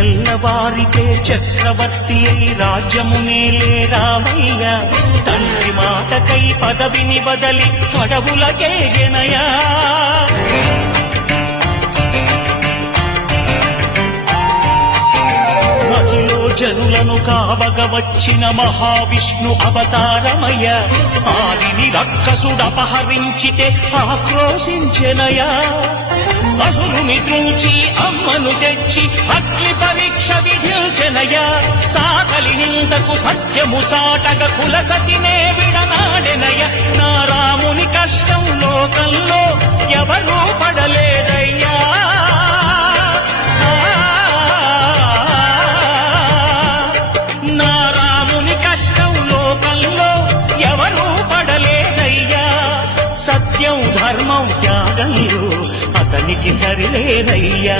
తెల్లవారితే చక్రవర్తి అయి రాజ్యమునేలే రామయ్య తండ్రి మాటకై పదవిని బదలి అడవులకే గెనయా జనులను కావగ వచ్చిన మహావిష్ణు అవతారమయ ఆదిని రక్కసుడపహరించితే ఆక్రోశించెనయా అసురుని త్రుంచి అమ్మను తెచ్చి అగ్ని పరీక్ష విధించెనయా సాగలి నిందకు సత్యము చాటగ కులసతినే విడనాడెనయ నా రాముని కష్టం లోకంలో ఎవరూ పడలేదయ్యా సత్యం ధర్మం త్యాగంలో అతనికి సరిలేనయ్యా